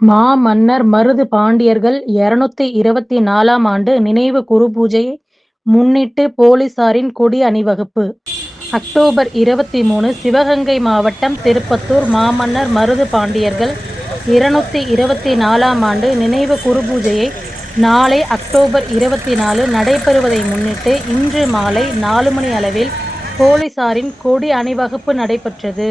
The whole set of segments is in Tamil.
மாமன்னர் மருது பாண்டியர்கள் இருநூத்தி இருபத்தி நாலாம் ஆண்டு நினைவு குரு பூஜையை முன்னிட்டு போலீசாரின் கொடி அணிவகுப்பு. அக்டோபர் இருபத்தி மூணு சிவகங்கை மாவட்டம் திருப்பத்தூர் மாமன்னர் மருது பாண்டியர்கள் இருநூத்தி இருபத்தி நாலாம் ஆண்டு நினைவு குரு பூஜையை நாளை அக்டோபர் இருபத்தி நாலு நடைபெறுவதை முன்னிட்டு இன்று மாலை நாலு மணி அளவில் போலீசாரின் கொடி அணிவகுப்பு நடைபெற்றது.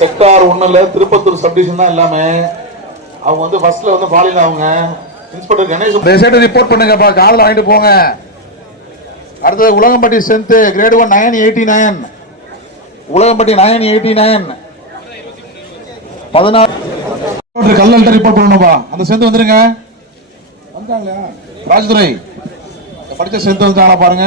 செக்டார் ஒன்றில் திருப்பத்தூர் சப்டிஷன் தான் எல்லாமே. அவங்க வந்து ஃபர்ஸ்ட்ல வந்து ஃபாலின் அவங்க இன்ஸ்பெக்டர் கணேஷ் ரிப்போர்ட் பண்ணுங்கப்பா. காதில் வாங்கிட்டு போங்க. அடுத்தது Ulagampatti strength grade one nine eighty nine Ulagampatti nine eighty nine பதினாறு கல்லல்ட்ட ரிப்போர்ட் பண்ணணும்பா. அந்த ஸ்ட்ரென்த் வந்துருங்க. வந்தாங்களா? ராஜதுரை. படித்த ஸ்ட்ரென்த் வந்துட்டாங்களா பாருங்க.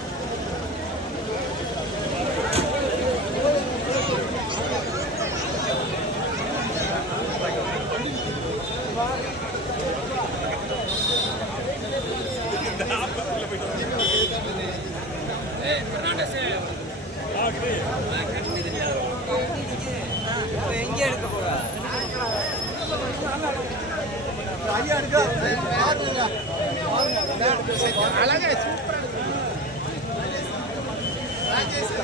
வந்து- ராஜேஷ்